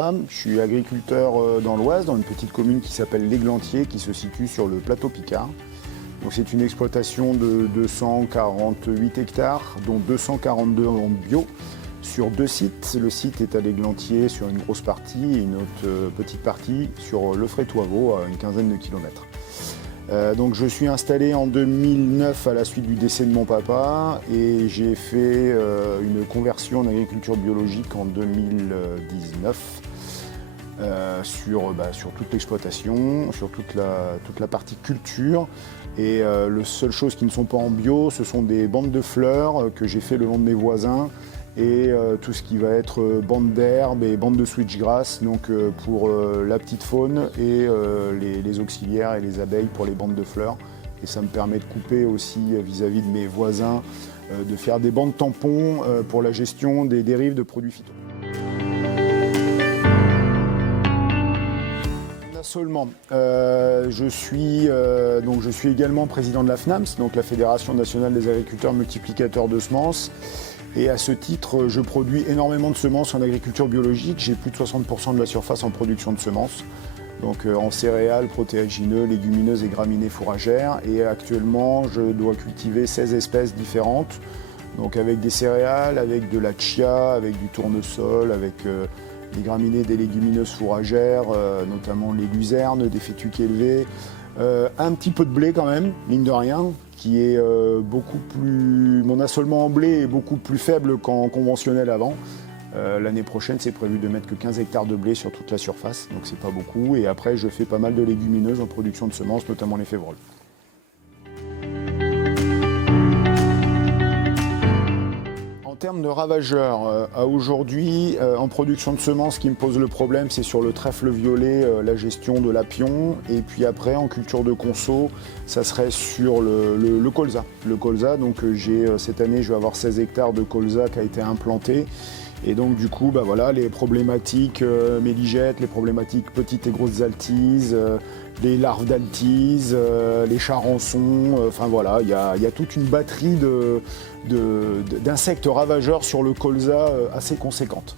François, je suis agriculteur dans l'Oise, dans une petite commune qui s'appelle l'Églantier, qui se situe sur le plateau Picard. C'est une exploitation de 248 hectares, dont 242 en bio, sur 2 sites. Le site est à l'Églantier sur une grosse partie et une autre petite partie sur le Frétoiveau, à une quinzaine de kilomètres. Donc je suis installé en 2009 à la suite du décès de mon papa et j'ai fait une conversion en agriculture biologique en 2019 sur toute l'exploitation, sur toute la partie culture. Et les seules choses qui ne sont pas en bio, ce sont des bandes de fleurs que j'ai fait le long de mes voisins et tout ce qui va être bandes d'herbes et bandes de switchgrass, donc pour la petite faune et les auxiliaires et les abeilles pour les bandes de fleurs. Et ça me permet de couper aussi vis-à-vis de mes voisins, de faire des bandes tampons pour la gestion des dérives de produits phyto. Seulement. Je suis également président de la FNAMS, donc la Fédération nationale des agriculteurs multiplicateurs de semences. Et à ce titre, je produis énormément de semences en agriculture biologique. J'ai plus de 60% de la surface en production de semences, donc en céréales, protéagineux, légumineuses et graminées fourragères. Et actuellement, je dois cultiver 16 espèces différentes, donc avec des céréales, avec de la chia, avec du tournesol, avec des graminées, des légumineuses fourragères, notamment les luzernes, des fétuques élevées, un petit peu de blé quand même, mine de rien, qui est beaucoup plus... Mon assolement en blé est beaucoup plus faible qu'en conventionnel avant. L'année prochaine, c'est prévu de mettre que 15 hectares de blé sur toute la surface, donc c'est pas beaucoup. Et après, je fais pas mal de légumineuses en production de semences, notamment les févroles. En termes de ravageurs, à aujourd'hui, en production de semences, ce qui me pose le problème, c'est sur le trèfle violet, la gestion de l'apion. Et puis après, en culture de conso, ça serait sur le colza. Le colza, donc cette année, je vais avoir 16 hectares de colza qui a été implanté. Et donc du coup, voilà, les problématiques méligètes, les problématiques petites et grosses altises, les larves d'altise, les charançons, enfin voilà, il y a toute une batterie d'insectes ravageurs sur le colza assez conséquente.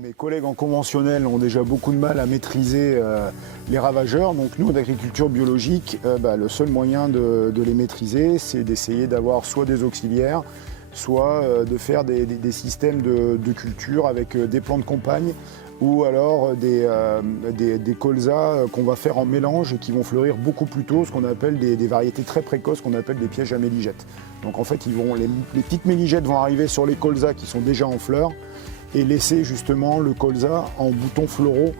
Mes collègues en conventionnel ont déjà beaucoup de mal à maîtriser les ravageurs. Donc nous, en agriculture biologique, le seul moyen de les maîtriser, c'est d'essayer d'avoir soit des auxiliaires, soit de faire des systèmes de culture avec des plants de compagne ou alors des colzas qu'on va faire en mélange et qui vont fleurir beaucoup plus tôt, ce qu'on appelle des variétés très précoces qu'on appelle des pièges à méligètes. Donc en fait, les petites méligètes vont arriver sur les colzas qui sont déjà en fleurs et laisser justement le colza en boutons floraux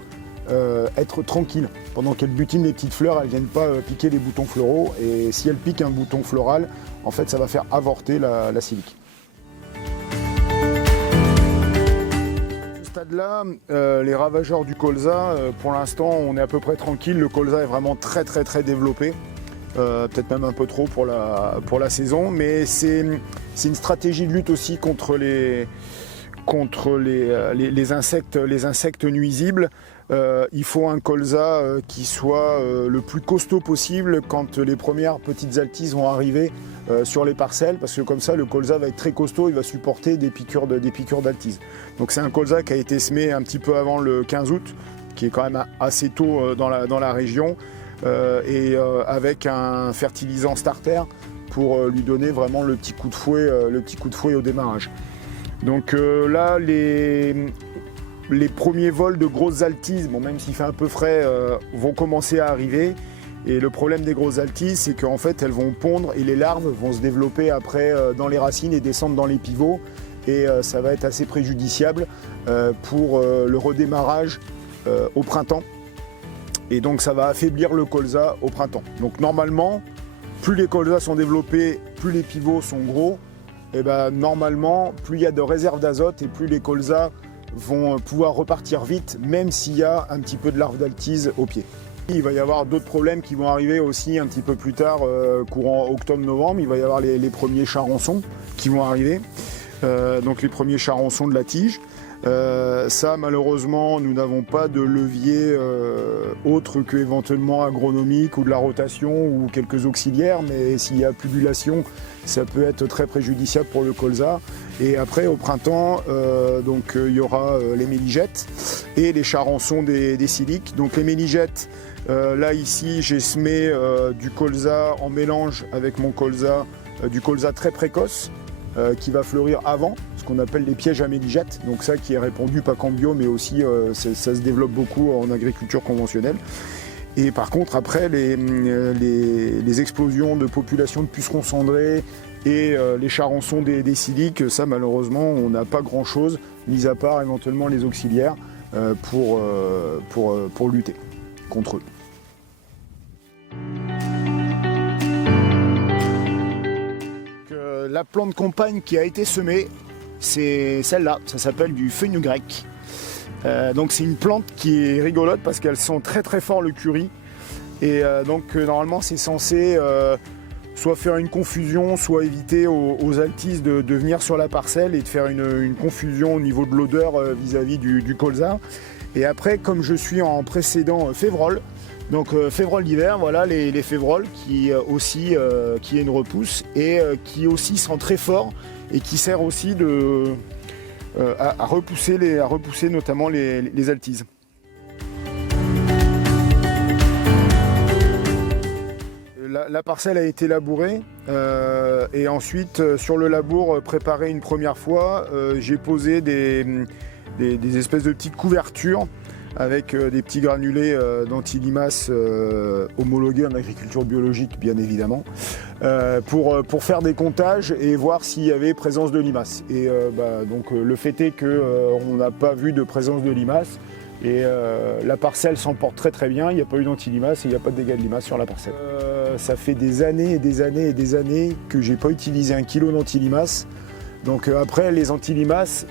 être tranquille. Pendant qu'elle butine les petites fleurs, elles ne viennent pas piquer les boutons floraux et si elle pique un bouton floral, en fait ça va faire avorter la silique. À ce stade-là, les ravageurs du colza, pour l'instant on est à peu près tranquille. Le colza est vraiment très développé. Peut-être même un peu trop pour la saison, mais c'est une stratégie de lutte aussi contre les insectes nuisibles. Il faut un colza qui soit le plus costaud possible quand les premières petites altises vont arriver sur les parcelles, parce que comme ça le colza va être très costaud, il va supporter des piqûres d'altise. Donc c'est un colza qui a été semé un petit peu avant le 15 août, qui est quand même assez tôt dans la région, et avec un fertilisant starter pour lui donner vraiment le petit coup de fouet au démarrage. Donc là, les premiers vols de grosses altises, même s'il fait un peu frais, vont commencer à arriver. Et le problème des grosses altises, c'est qu'en fait, elles vont pondre et les larves vont se développer après dans les racines et descendre dans les pivots. Et ça va être assez préjudiciable pour le redémarrage au printemps. Et donc ça va affaiblir le colza au printemps. Donc normalement, plus les colzas sont développés, plus les pivots sont gros. Et normalement, plus il y a de réserves d'azote et plus les colzas vont pouvoir repartir vite, même s'il y a un petit peu de larves d'altise au pied. Il va y avoir d'autres problèmes qui vont arriver aussi un petit peu plus tard, courant octobre-novembre. Il va y avoir les premiers charançons qui vont arriver, donc les premiers charançons de la tige. Ça, malheureusement, nous n'avons pas de levier autre que éventuellement agronomique ou de la rotation ou quelques auxiliaires, mais s'il y a pullulation, ça peut être très préjudiciable pour le colza. Et après, au printemps, il y aura les méligettes et les charançons des siliques. Donc les méligettes, là ici, j'ai semé du colza en mélange avec mon colza, du colza très précoce qui va fleurir avant, ce qu'on appelle les pièges à méligettes. Donc ça qui est répandu pas qu'en bio, mais aussi ça se développe beaucoup en agriculture conventionnelle. Et par contre, après, les explosions de population de pucerons cendrés et les charançons des siliques, ça malheureusement, on n'a pas grand-chose, mis à part éventuellement les auxiliaires pour lutter contre eux. La plante compagne qui a été semée, c'est celle-là, ça s'appelle du fenugrec. Donc c'est une plante qui est rigolote parce qu'elle sent très très fort le curry. Et normalement c'est censé soit faire une confusion, soit éviter aux altises de venir sur la parcelle et de faire une confusion au niveau de l'odeur vis-à-vis du colza. Et après, comme je suis en précédent févrole, donc févrole d'hiver, voilà les févroles qui est une repousse et qui aussi sent très fort et qui sert aussi à repousser notamment les altises. La parcelle a été labourée et ensuite sur le labour préparé une première fois, j'ai posé des espèces de petites couvertures avec des petits granulés d'antilimaces homologués en agriculture biologique bien évidemment, pour faire des comptages et voir s'il y avait présence de limaces. Et donc le fait est qu'on n'a pas vu de présence de limaces et la parcelle s'en porte très très bien, il n'y a pas eu d'antilimaces et il n'y a pas de dégâts de limaces sur la parcelle. Ça fait des années et des années et des années que j'ai pas utilisé 1 kilo d'antilimaces. Donc après les antilimaces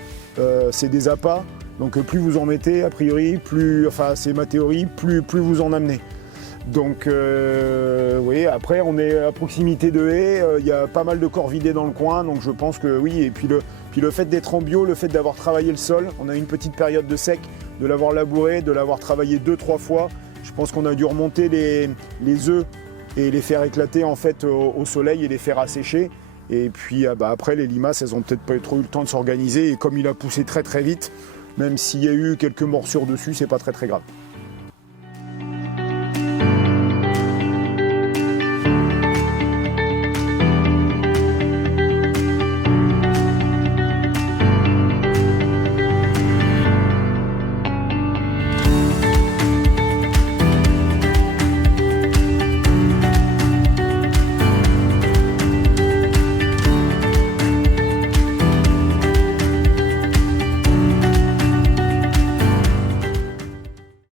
c'est des appâts. Donc plus vous en mettez, a priori, c'est ma théorie, plus vous en amenez. Donc oui, après on est à proximité de haies, il y a pas mal de corvidés dans le coin, donc je pense que oui. Et puis le fait d'être en bio, le fait d'avoir travaillé le sol, on a une petite période de sec, de l'avoir labouré, de l'avoir travaillé 2-3 fois. Je pense qu'on a dû remonter les œufs et les faire éclater en fait au soleil et les faire assécher. Et puis après les limaces, elles ont peut-être pas trop eu le temps de s'organiser et comme il a poussé très très vite, même s'il y a eu quelques morsures dessus, c'est pas très très grave.